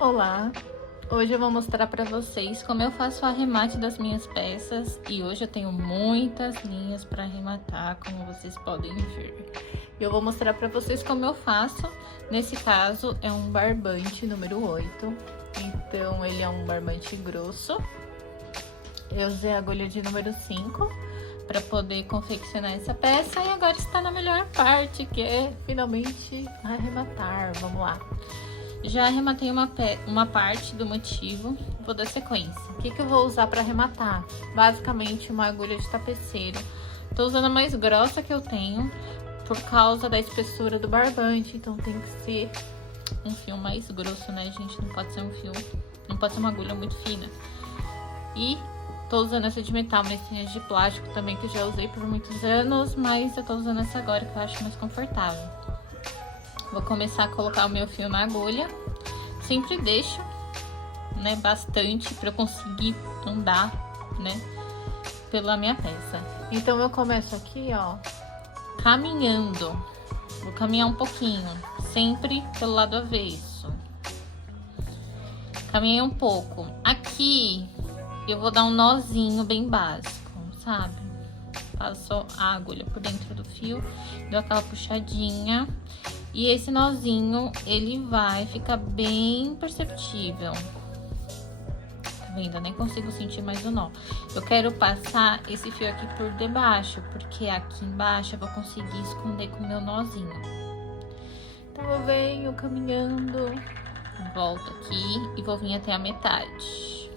Olá! Hoje eu vou mostrar para vocês como eu faço o arremate das minhas peças e hoje eu tenho muitas linhas para arrematar, como vocês podem ver. Eu vou mostrar para vocês como eu faço. Nesse caso é um barbante número 8, então ele é um barbante grosso. Eu usei a agulha de número 5 para poder confeccionar essa peça e agora está na melhor parte, que é finalmente arrematar. Vamos lá! Já arrematei uma parte do motivo, vou dar sequência. O que eu vou usar para arrematar? Basicamente uma agulha de tapeceiro. Tô usando a mais grossa que eu tenho, por causa da espessura do barbante, então tem que ser um fio mais grosso, né, gente? Não pode ser um fio, não pode ser uma agulha muito fina. E tô usando essa de metal, mas tem as de plástico também, que eu já usei por muitos anos, mas eu tô usando essa agora, que eu acho mais confortável. Vou começar a colocar o meu fio na agulha. Sempre deixo, né, bastante para eu conseguir andar, né, pela minha peça. Então eu começo aqui, ó, caminhando. Vou caminhar um pouquinho, sempre pelo lado avesso. Caminhei um pouco. Aqui eu vou dar um nozinho bem básico, sabe? Passo a agulha por dentro do fio, dou aquela puxadinha. E esse nozinho, ele vai ficar bem perceptível. Tá vendo? Eu nem consigo sentir mais o nó. Eu quero passar esse fio aqui por debaixo, porque aqui embaixo eu vou conseguir esconder com o meu nozinho. Então eu venho caminhando, volto aqui e vou vir até a metade.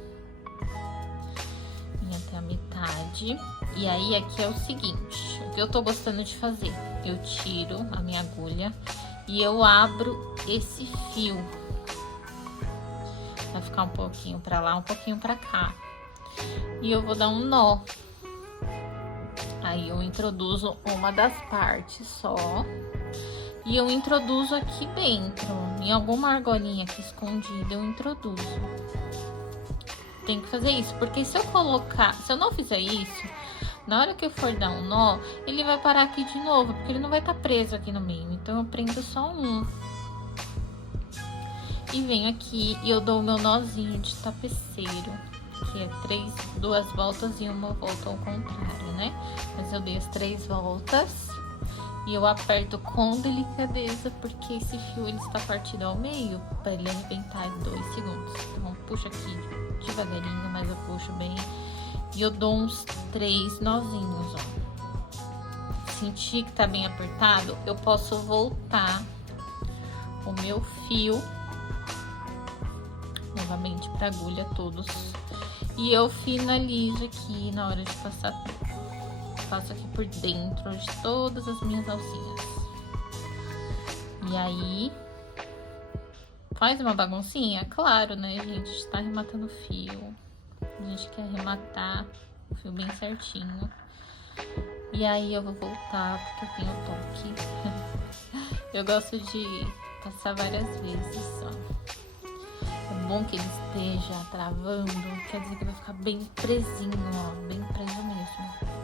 Vim até a metade. E aí aqui é o seguinte, o que eu tô gostando de fazer? Eu tiro a minha agulha e eu abro esse fio. Vai ficar um pouquinho pra lá, um pouquinho pra cá. E eu vou dar um nó. Aí eu introduzo uma das partes só. E eu introduzo aqui dentro. Em alguma argolinha aqui escondida eu introduzo. Tem que fazer isso, porque se eu não fizer isso, na hora que eu for dar um nó, ele vai parar aqui de novo, porque ele não vai estar preso aqui no meio. Então eu prendo só um. E venho aqui e eu dou o meu nozinho de tapeceiro, que é 2 voltas e uma volta ao contrário, né? Mas eu dei as 3 voltas e eu aperto com delicadeza, porque esse fio ele está partido ao meio, para ele arrebentar em 2 segundos. Então eu puxo aqui devagarinho, mas eu puxo bem. E eu dou uns 3 nozinhos, ó. Sentir que tá bem apertado, eu posso voltar o meu fio novamente pra agulha todos. E eu finalizo aqui na hora de passar tudo. Passo aqui por dentro de todas as minhas alcinhas. E aí, faz uma baguncinha? Claro, né, gente? A gente tá arrematando fio. A gente quer arrematar o fio bem certinho. E aí eu vou voltar, porque eu tenho toque. Eu gosto de passar várias vezes, ó. É bom que ele esteja travando, quer dizer que vai ficar bem presinho, ó. Bem preso mesmo.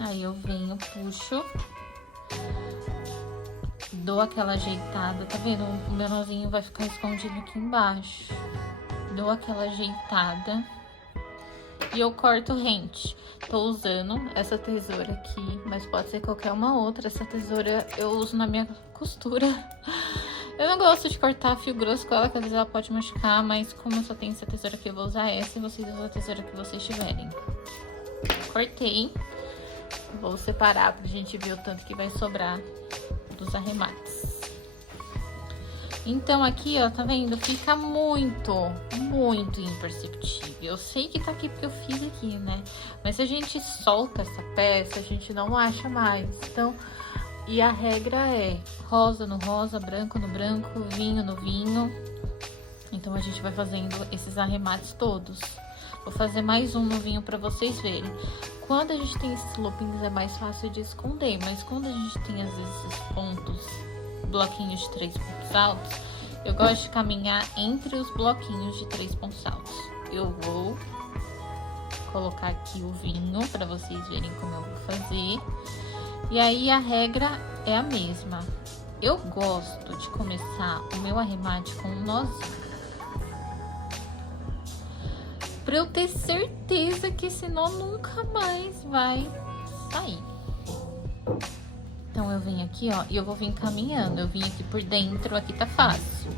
Aí eu venho, puxo. Dou aquela ajeitada, tá vendo? O meu nozinho vai ficar escondido aqui embaixo. Dou aquela ajeitada e eu corto rente. Tô usando essa tesoura aqui, mas pode ser qualquer uma outra. Essa tesoura eu uso na minha costura. Eu não gosto de cortar fio grosso com ela, que às vezes ela pode machucar, mas como eu só tenho essa tesoura aqui, eu vou usar essa e vocês usam a tesoura que vocês tiverem. Cortei. Vou separar pra gente ver o tanto que vai sobrar dos arremates. Então aqui, ó, tá vendo? Fica muito imperceptível. Eu sei que tá aqui porque eu fiz aqui, né? Mas se a gente solta essa peça, a gente não acha mais. Então, e a regra é rosa no rosa, branco no branco, vinho no vinho. Então a gente vai fazendo esses arremates todos. Vou fazer mais um no vinho pra vocês verem. Quando a gente tem esses loopings é mais fácil de esconder, mas quando a gente tem às vezes esses pontos, bloquinhos de 3 pontos altos, eu gosto de caminhar entre os bloquinhos de 3 pontos altos. Eu vou colocar aqui o vinho para vocês verem como eu vou fazer. E aí a regra é a mesma. Eu gosto de começar o meu arremate com um nozinho. pra eu ter certeza que esse nó nunca mais vai sair. Então eu venho aqui, ó, e eu vou vir caminhando. Eu vim aqui por dentro, aqui tá fácil.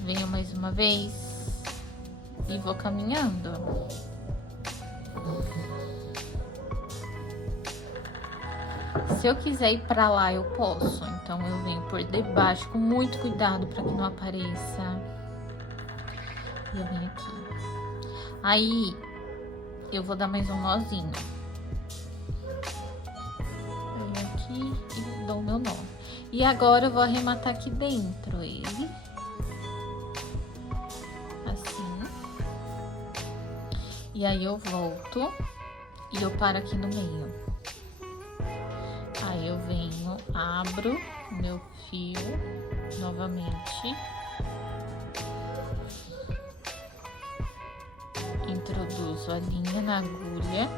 Venho mais uma vez e vou caminhando. Se eu quiser ir pra lá, eu posso. Então eu venho por debaixo com muito cuidado para que não apareça. E eu venho aqui. Aí eu vou dar mais um nozinho. Venho aqui e dou o meu nó. E agora eu vou arrematar aqui dentro ele. E aí eu volto e eu paro aqui no meio. Aí eu venho, abro meu fio novamente. Introduzo a linha na agulha.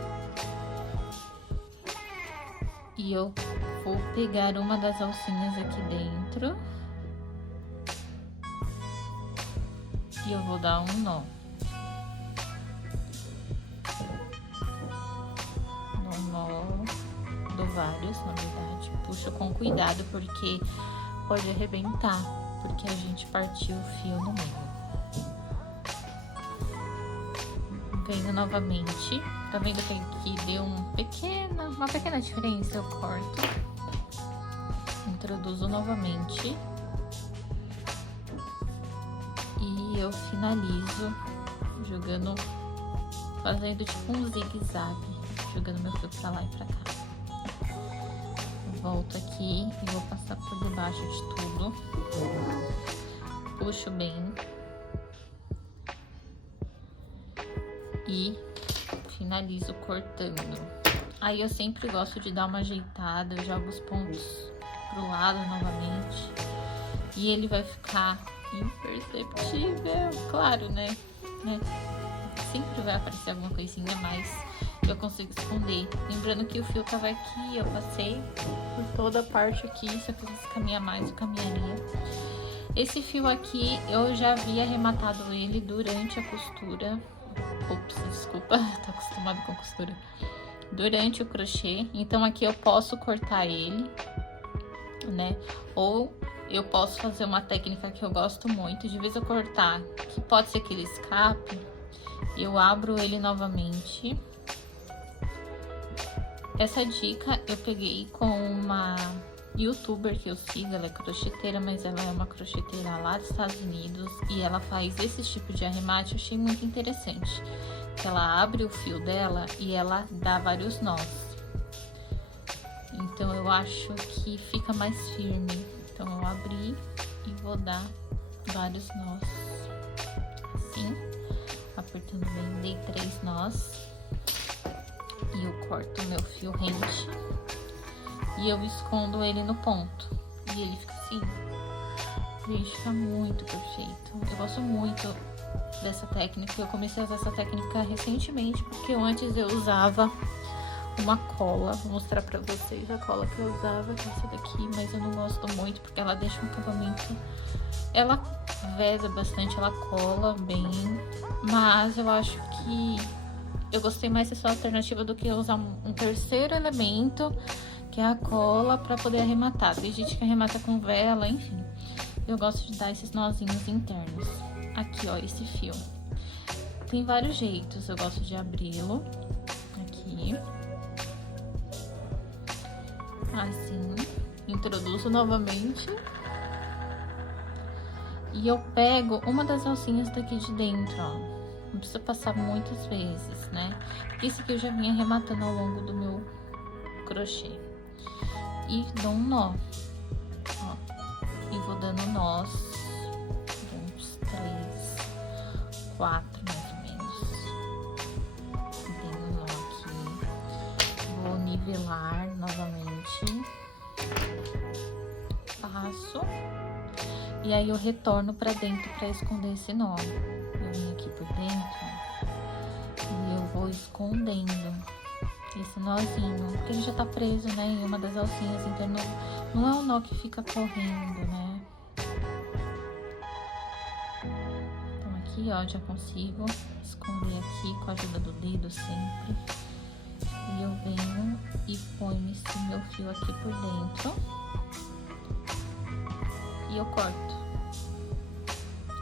E eu vou pegar uma das alcinhas aqui dentro. E eu vou dar um nó. Dou vários, na verdade. Puxo com cuidado porque pode arrebentar, porque a gente partiu o fio no meio. Venho novamente. Tá vendo que aqui deu uma pequena diferença? Eu corto. Introduzo novamente. E eu finalizo jogando, fazendo tipo um zigue-zague. Jogando meu fio pra lá e pra cá. Volto aqui e vou passar por debaixo de tudo. Puxo bem. E finalizo cortando. Aí eu sempre gosto de dar uma ajeitada. Eu jogo os pontos pro lado novamente. E ele vai ficar imperceptível. Claro, né? Sempre vai aparecer alguma coisinha a mais. Eu consigo esconder. Lembrando que o fio tava aqui, eu passei por toda a parte aqui. Se eu quisesse caminhar mais, eu caminharia. Esse fio aqui, eu já havia arrematado ele durante a costura. Ops, desculpa, tô acostumado com costura. Durante o crochê. Então aqui eu posso cortar ele, né? Ou eu posso fazer uma técnica que eu gosto muito. De vez eu cortar, que pode ser que ele escape, eu abro ele novamente. Essa dica eu peguei com uma youtuber que eu sigo, ela é crocheteira, mas ela é uma crocheteira lá dos Estados Unidos e ela faz esse tipo de arremate. Eu achei muito interessante. Ela abre o fio dela e ela dá vários nós. Então eu acho que fica mais firme. Então eu abri e vou dar vários nós. Assim, apertando bem, dei 3 nós. E eu corto o meu fio rente e eu escondo ele no ponto. E ele fica assim. Gente, fica muito perfeito. Eu gosto muito dessa técnica. Eu comecei a usar essa técnica recentemente, porque antes eu usava uma cola. Vou mostrar pra vocês a cola que eu usava, que é essa daqui, mas eu não gosto muito porque ela deixa um acabamento... Ela veza bastante, ela cola bem, mas eu acho que eu gostei mais dessa alternativa do que usar um terceiro elemento, que é a cola, pra poder arrematar. Tem gente que arremata com vela, enfim. Eu gosto de dar esses nozinhos internos. Aqui, ó, esse fio. Tem vários jeitos. Eu gosto de abri-lo. Aqui. Assim. Introduzo novamente. E eu pego uma das alcinhas daqui de dentro, ó. Não precisa passar muitas vezes, né? Porque esse aqui eu já vinha arrematando ao longo do meu crochê. E dou um nó, ó. E vou dando nós. Uns 3, 4 mais ou menos. Dei um nó aqui. Vou nivelar novamente. Passo. E aí eu retorno pra dentro pra esconder esse nó. Eu venho aqui por dentro e eu vou escondendo esse nozinho, porque ele já tá preso, né, em uma das alcinhas, então não é um nó que fica correndo, né. Então aqui aqui, ó, já consigo esconder aqui com a ajuda do dedo sempre. E eu venho e ponho esse meu fio aqui por dentro. E eu corto.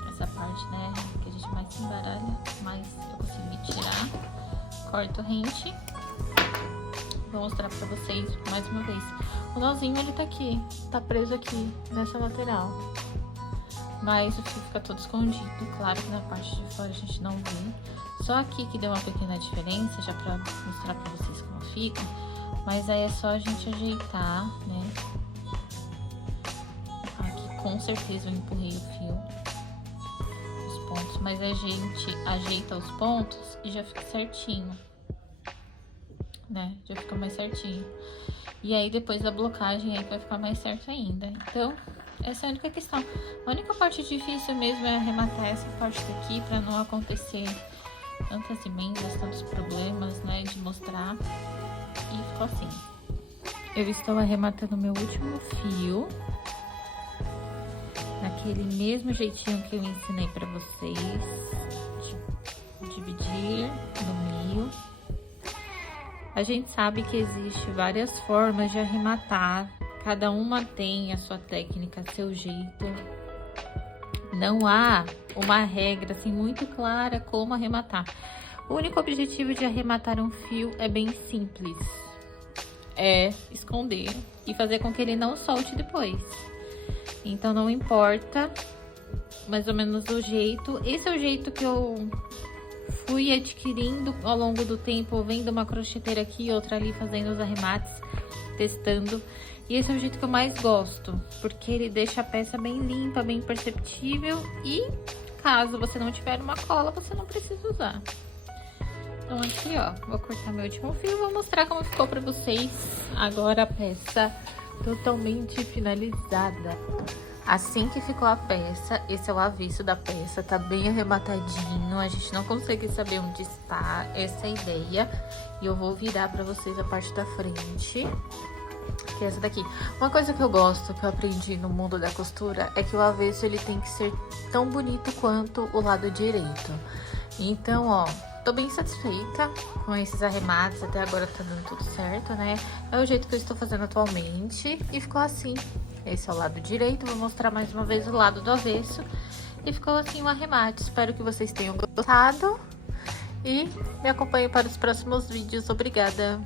Essa parte, né, que a gente mais se embaralha, mas eu consegui tirar. Corto rente. Vou mostrar pra vocês mais uma vez. O nozinho, ele tá aqui, tá preso aqui, nessa lateral. Mas o fio fica todo escondido. Claro que na parte de fora a gente não vê. Só aqui que deu uma pequena diferença, já pra mostrar pra vocês como fica. Mas aí é só a gente ajeitar, né? Aqui com certeza eu empurrei o fio. Os pontos. Mas a gente ajeita os pontos e já fica certinho. Né? Já fica mais certinho. E aí depois da blocagem aí vai ficar mais certo ainda. Então, essa é a única questão. A única parte difícil mesmo é arrematar essa parte daqui pra não acontecer tantas emendas, tantos problemas, né, de mostrar. E ficou assim. Eu estou arrematando meu último fio. Naquele mesmo jeitinho que eu ensinei pra vocês. Dividir no meio. A gente sabe que existe várias formas de arrematar. Cada uma tem a sua técnica, seu jeito. Não há uma regra assim muito clara como arrematar. O único objetivo de arrematar um fio é bem simples. É esconder e fazer com que ele não solte depois. Então não importa mais ou menos o jeito. Esse é o jeito que eu fui adquirindo ao longo do tempo, vendo uma crocheteira aqui, outra ali, fazendo os arremates, testando. E esse é o jeito que eu mais gosto, porque ele deixa a peça bem limpa, bem perceptível. E caso você não tiver uma cola, você não precisa usar. Então aqui, ó, vou cortar meu último fio e vou mostrar como ficou pra vocês. Agora a peça totalmente finalizada. Assim que ficou a peça, esse é o avesso da peça, tá bem arrematadinho, a gente não consegue saber onde está, essa é a ideia. E eu vou virar pra vocês a parte da frente, que é essa daqui. Uma coisa que eu gosto, que eu aprendi no mundo da costura, é que o avesso ele tem que ser tão bonito quanto o lado direito. Então, ó, tô bem satisfeita com esses arremates, até agora tá dando tudo certo, né? É o jeito que eu estou fazendo atualmente e ficou assim. Esse é o lado direito, vou mostrar mais uma vez o lado do avesso. E ficou assim um arremate. Espero que vocês tenham gostado. E me acompanhem para os próximos vídeos. Obrigada!